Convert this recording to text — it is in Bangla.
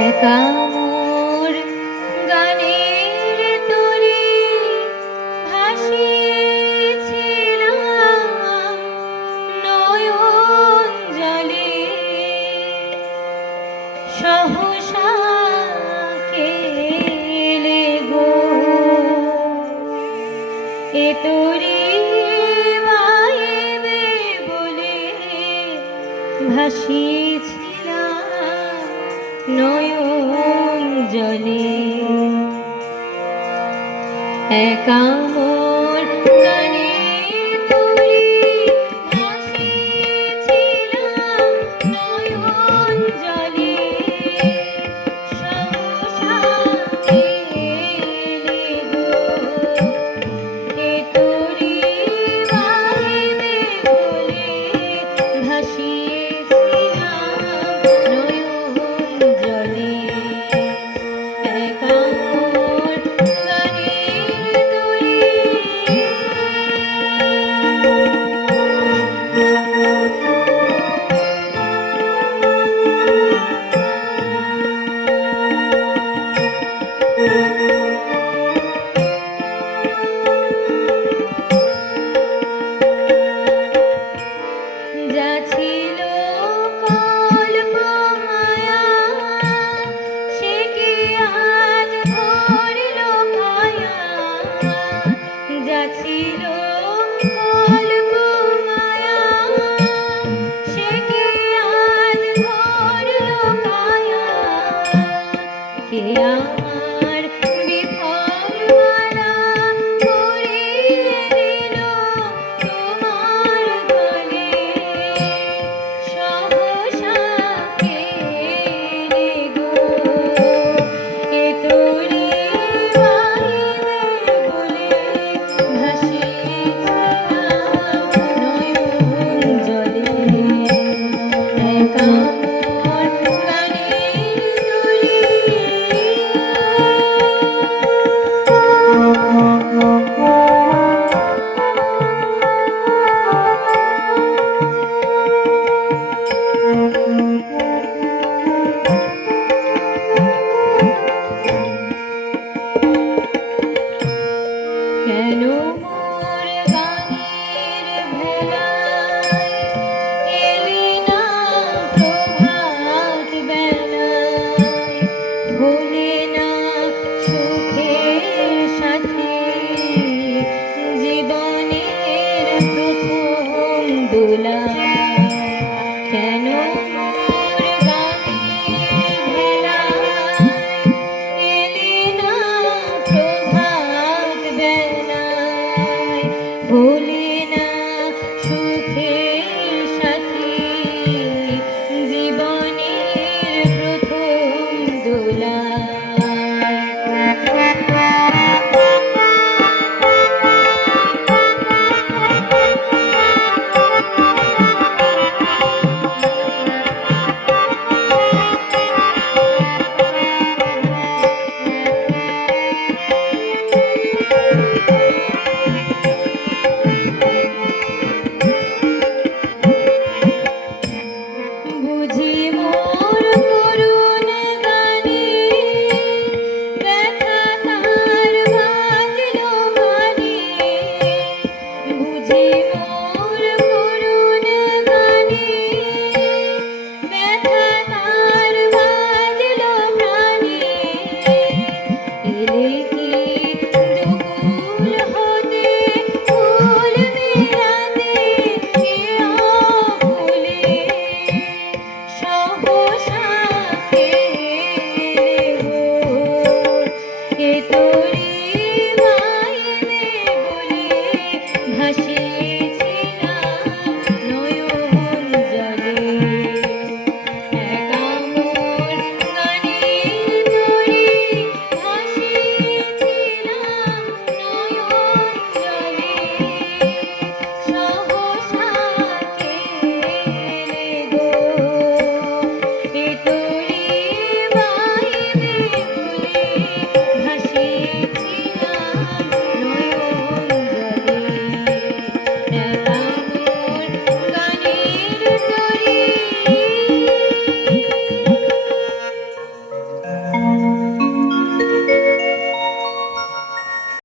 একা মোর গানের তরি ভাসিয়েছিলাম নয়ন জলে সহসা কেলে গো এ তরি বাইবে বলে ভাসিয়েছিলাম নয়ন জলে একা মোর গানের তরি ভাসিয়েছিলাম নয়ন জলে সহসা কেলে গো এ তরি বাইবে বলে ভাসিয়েছিলাম নয়ন জলে একা মোর গানের তরি। যা ছিল কল্প মায়া সে কি আজ ধরল কায়া যা ছিল কল্প মায়া সে কি আজ ধরল কায়া কে আমার বিফল মালা পরিয়ে দিল তোমার গলে সহসা কেলে গো এ তরি বাইবে বলে ভাসিয়েছিলাম নয়ন জলে একা মোর গানের তরি। কেন মোর গানের ভেলায় এলি না প্রভাত বেলায় ভুলে না সুখের সাথে জীবনের প্রথম দোলা কেন মোর গানের ভেলায় এলি না প্রভাত বেলায় ভুলি না সুখের সাথী জীবনের প্রথম দোলা।